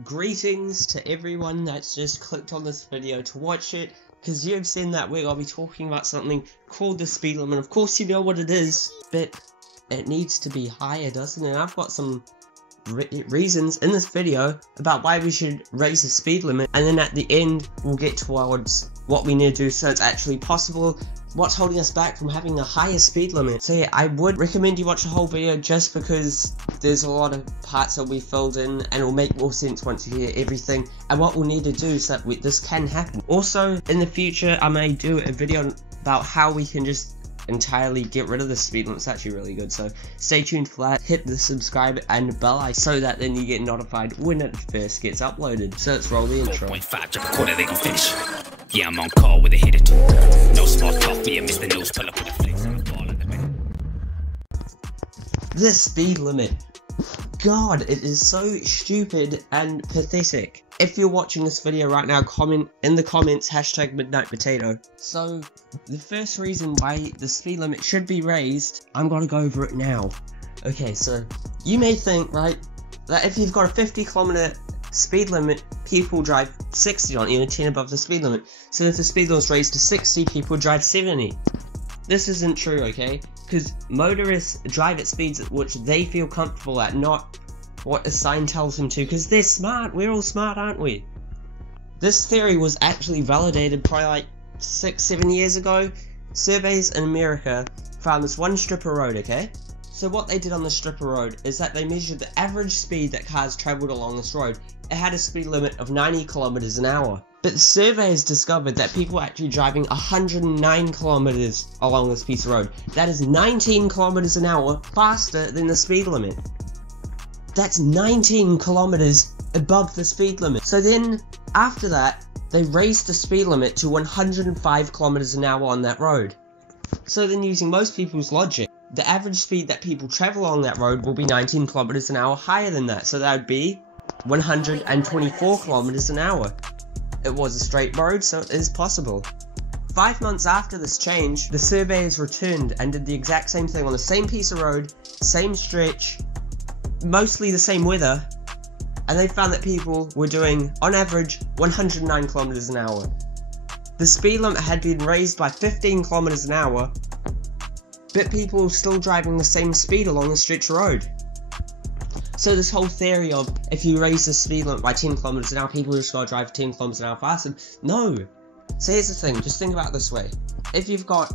Greetings to everyone that's just clicked on this video to watch it, because you've seen that we're going to be talking about something called the speed limit. Of course you know what it is, but it needs to be higher, doesn't it? And I've got some reasons in this video about why we should raise the speed limit, and then at the end we'll get towards what we need to do so it's actually possible, what's holding us back from having a higher speed limit. So yeah, I would recommend you watch the whole video just because there's a lot of parts that we filled in and it'll make more sense once you hear everything and what we'll need to do so that this can happen. Also, in the future I may do a video about how we can just entirely get rid of the speed limit. It's actually really good, so stay tuned for that. Hit the subscribe and bell icon so that then you get notified when it first gets uploaded. So let's roll the intro. 4.5, drop a quarter, they gon' finish. Yeah, I'm on call with a hit or two. No small talk, me and Mr. News, pull up with the flicks on the ball in the middle. The speed limit. God, it is so stupid and pathetic. If you're watching this video right now, comment in the comments #MidnightPotato. So, the first reason why the speed limit should be raised, I'm gonna go over it now. Okay, so, you may think, right, that if you've got a 50km speed limit, people drive 60 on it, 10 above the speed limit. So if the speed limit is raised to 60, people drive 70. This isn't true, okay? Because motorists drive at speeds at which they feel comfortable at, not what a sign tells them to, because they're smart. We're all smart, aren't we? This theory was actually validated probably like 6-7 years ago. Surveys in America found this one strip of road, okay? So what they did on the strip of road is that they measured the average speed that cars travelled along this road. It had a speed limit of 90 kilometers an hour. But the surveys discovered that people were actually driving 109 kilometers along this piece of road. That is 19 kilometers an hour faster than the speed limit. That's 19 kilometers above the speed limit. So then, after that, they raised the speed limit to 105 kilometers an hour on that road. So then, using most people's logic, the average speed that people travel along that road will be 19 kilometers an hour higher than that. So that would be 124 kilometers an hour. It was a straight road, so it is possible. 5 months after this change, the surveyors returned and did the exact same thing on the same piece of road, same stretch, mostly the same weather, and they found that people were doing, on average, 109 kilometers an hour. The speed limit had been raised by 15 kilometers an hour, but people were still driving the same speed along the stretch of road. So this whole theory of if you raise the speed limit by 10 kilometers an hour, people just gotta drive 10 kilometers an hour faster. No. So here's the thing, just think about it this way. If you've got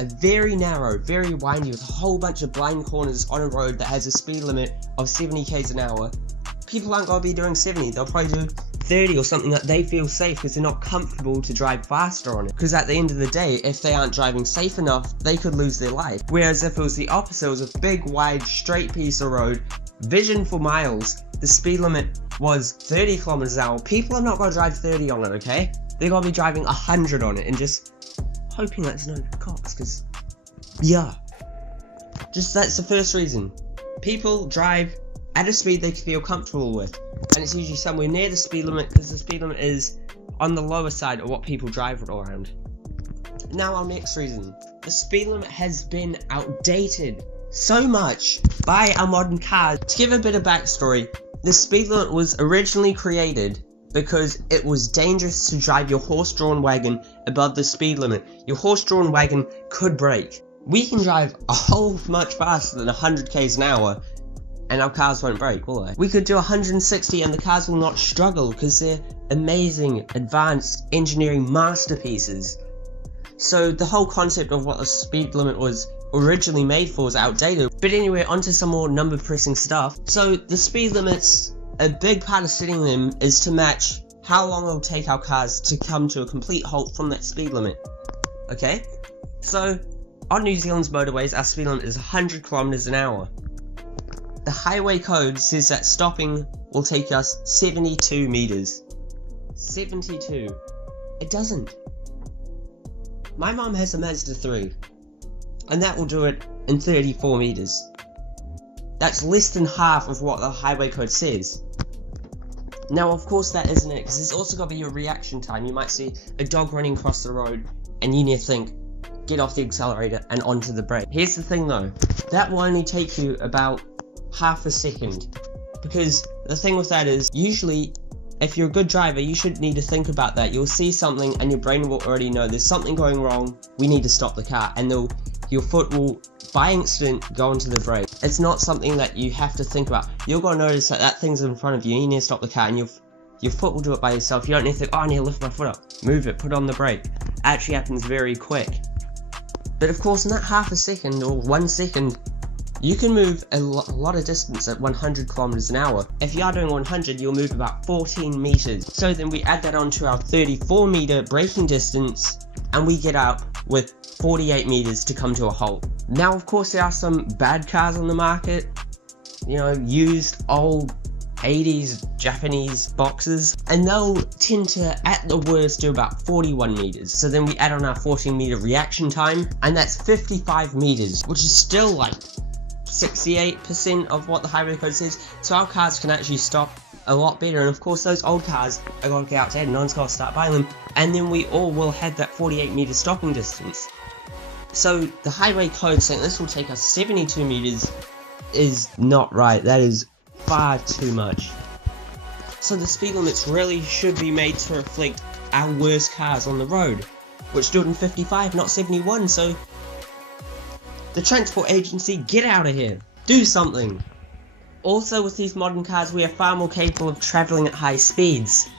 a very narrow, very windy with a whole bunch of blind corners on a road that has a speed limit of 70 km an hour, people aren't gonna be doing 70, they'll probably do 30 or something that they feel safe because they're not comfortable to drive faster on it. Because at the end of the day, if they aren't driving safe enough, they could lose their life. Whereas if it was the opposite, it was a big, wide, straight piece of road, vision for miles, the speed limit was 30 kilometers an hour, people are not going to drive 30 on it, okay? They're going to be driving 100 on it and just hoping that there's no cops, because, yeah. Just that's the first reason. People drive at a speed they feel comfortable with, and it's usually somewhere near the speed limit because the speed limit is on the lower side of what people drive around. Now our next reason. The speed limit has been outdated so much by our modern cars. To give a bit of backstory, the speed limit was originally created because it was dangerous to drive your horse-drawn wagon above the speed limit. Your horse-drawn wagon could break. We can drive a whole much faster than 100 km an hour and our cars won't break, will they? We could do 160 and the cars will not struggle because they're amazing, advanced engineering masterpieces. So the whole concept of what the speed limit was originally made for is outdated. But anyway, onto some more number pressing stuff. So the speed limits, a big part of setting them is to match how long it'll take our cars to come to a complete halt from that speed limit. Okay? So on New Zealand's motorways, our speed limit is 100 kilometers an hour. The highway code says that stopping will take us 72 meters. 72. It doesn't. My mum has a Mazda 3, and that will do it in 34 meters. That's less than half of what the highway code says. Now, of course that isn't it, because there's also got to be a reaction time. You might see a dog running across the road, and you need to think, get off the accelerator and onto the brake. Here's the thing though, that will only take you about half a second, because the thing with that is, usually, if you're a good driver, you shouldn't need to think about that. You'll see something and your brain will already know there's something going wrong, we need to stop the car, and your foot will, by instinct, go into the brake. It's not something that you have to think about. You're going to notice that that thing's in front of you, and you need to stop the car, and your foot will do it by yourself. You don't need to think, oh, I need to lift my foot up. Move it, put on the brake. It actually happens very quick. But of course, in that half a second, or 1 second, you can move a lot of distance at 100 kilometers an hour. If you are doing 100, you'll move about 14 meters. So then we add that onto our 34 meter braking distance, and we get up with 48 meters to come to a halt. Now, of course, there are some bad cars on the market. You know, used old 80s Japanese boxes, and they'll tend to, at the worst, do about 41 meters. So then we add on our 14 meter reaction time, and that's 55 meters, which is still like 68% of what the highway code says. So our cars can actually stop a lot better, and of course those old cars are going to get outdated, no one's going to start buying them, and then we all will have that 48 meter stopping distance. So the highway code saying this will take us 72 meters is not right. That is far too much. So the speed limits really should be made to reflect our worst cars on the road, which do it in 55, not 71. So the transport agency, get out of here, do something. Also, with these modern cars, we are far more capable of travelling at high speeds.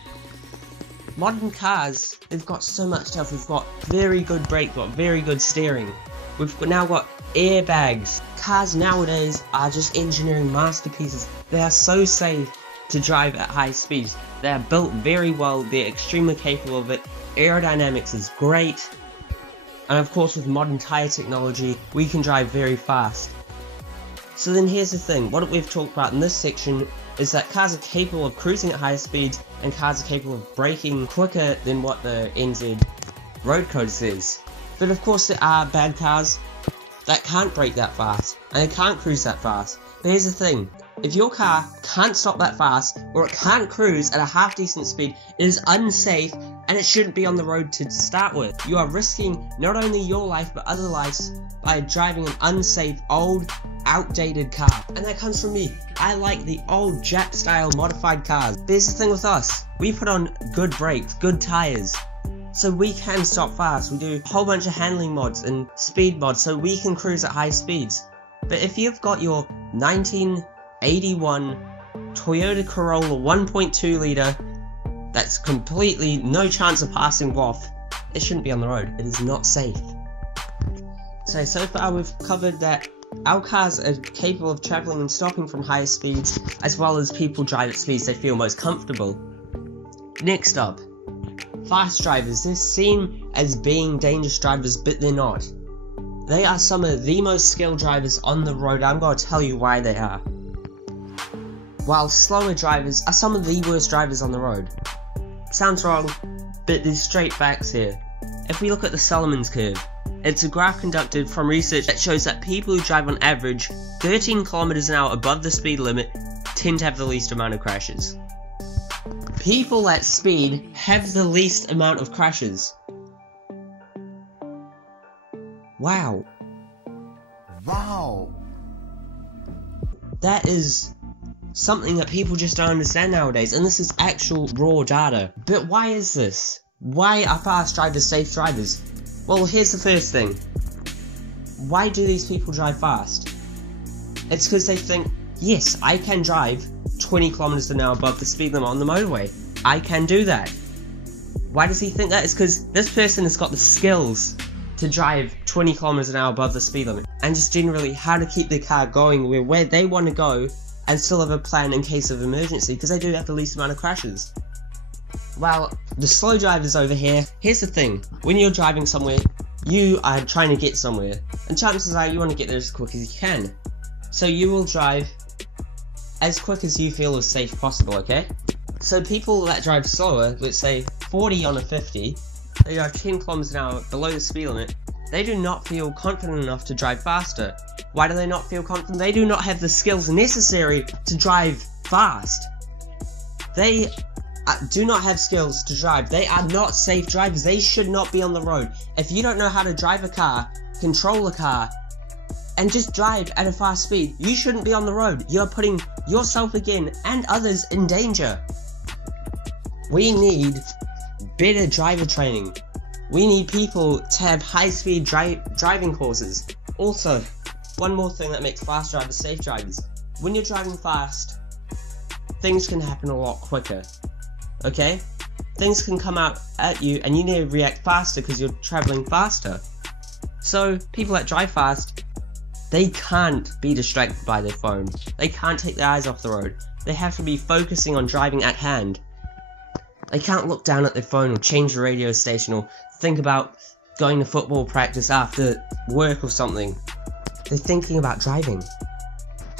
Modern cars, they've got so much stuff. We've got very good brake, we've got very good steering. We've now got airbags. Cars nowadays are just engineering masterpieces. They are so safe to drive at high speeds. They are built very well, they're extremely capable of it. Aerodynamics is great. And of course, with modern tyre technology, we can drive very fast. So then here's the thing, what we've talked about in this section is that cars are capable of cruising at higher speeds, and cars are capable of braking quicker than what the NZ road code says. But of course there are bad cars that can't brake that fast, and they can't cruise that fast. But here's the thing, if your car can't stop that fast, or it can't cruise at a half decent speed, it is unsafe, and it shouldn't be on the road to start with. You are risking not only your life, but other lives by driving an unsafe, old, outdated car. And that comes from me. I like the old Jap style modified cars. There's the thing with us, we put on good brakes, good tyres, so we can stop fast. We do a whole bunch of handling mods and speed mods so we can cruise at high speeds. But if you've got your 1981 Toyota Corolla 1.2 litre that's completely no chance of passing off, it shouldn't be on the road. It is not safe. So far we've covered that our cars are capable of travelling and stopping from higher speeds, as well as people drive at speeds they feel most comfortable. Next up, fast drivers. They're seen as being dangerous drivers, but they're not. They are some of the most skilled drivers on the road. I'm going to tell you why they are. While slower drivers are some of the worst drivers on the road. Sounds wrong, but there's straight facts here. If we look at the Solomon's curve, it's a graph conducted from research that shows that people who drive on average 13 kilometers an hour above the speed limit tend to have the least amount of crashes. People at speed have the least amount of crashes. Wow. Wow. That is something that people just don't understand nowadays, and this is actual raw data. But why is this? Why are fast drivers safe drivers? Well, here's the first thing. Why do these people drive fast? It's because they think, yes, I can drive 20 kilometers an hour above the speed limit on the motorway. I can do that. Why does he think that? It's because this person has got the skills to drive 20 kilometers an hour above the speed limit, and just generally how to keep the car going where they want to go and still have a plan in case of emergency, because they do have the least amount of crashes. Well, the slow drivers over here, here's the thing, when you're driving somewhere, you are trying to get somewhere, and chances are you want to get there as quick as you can. So you will drive as quick as you feel is safe possible, okay? So people that drive slower, let's say 40 on a 50, they drive 10 kilometers an hour below the speed limit, they do not feel confident enough to drive faster. Why do they not feel confident? They do not have the skills necessary to drive fast. They do not have skills to drive. They are not safe drivers. They should not be on the road. If you don't know how to drive a car, control a car, and just drive at a fast speed. You shouldn't be on the road. You're putting yourself again and others in danger. We need better driver training. We need people to have high-speed driving courses. Also, one more thing that makes fast drivers safe drivers. When you're driving fast, things can happen a lot quicker. Okay? Things can come out at you and you need to react faster because you're traveling faster. So, people that drive fast, they can't be distracted by their phone. They can't take their eyes off the road. They have to be focusing on driving at hand. They can't look down at their phone or change the radio station or think about going to football practice after work or something. They're thinking about driving.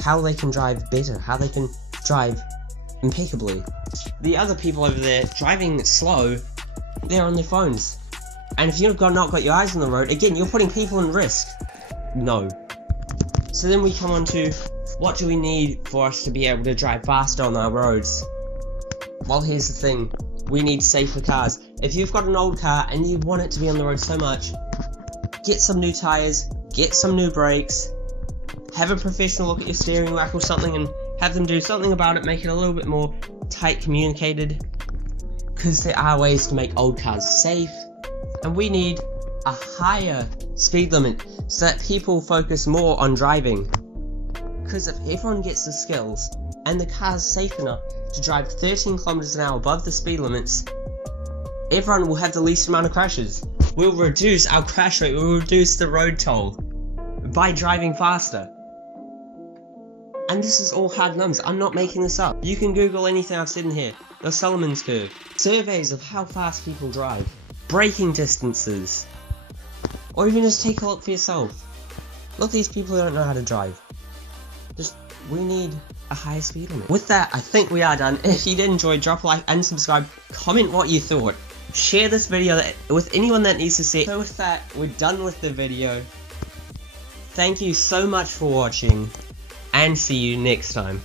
How they can drive better, how they can drive impeccably. The other people over there driving slow, they're on their phones. And if you've not got your eyes on the road, again, you're putting people in risk. No. So then we come on to, what do we need for us to be able to drive faster on our roads? Well, here's the thing. We need safer cars. If you've got an old car and you want it to be on the road so much, get some new tyres, get some new brakes, have a professional look at your steering rack or something and have them do something about it, make it a little bit more tight communicated. Because there are ways to make old cars safe, and we need a higher speed limit so that people focus more on driving. Because if everyone gets the skills and the car's safe enough to drive 13 kilometers an hour above the speed limits, everyone will have the least amount of crashes. We'll reduce our crash rate, we'll reduce the road toll by driving faster. And this is all hard numbers, I'm not making this up. You can Google anything I've said in here. The Solomon's curve, surveys of how fast people drive, braking distances, or even just take a look for yourself. Look at these people who don't know how to drive. We need a higher speed limit. With that, I think we are done. If you did enjoy, drop a like and subscribe. Comment what you thought. Share this video with anyone that needs to see it. So with that, we're done with the video. Thank you so much for watching, and see you next time.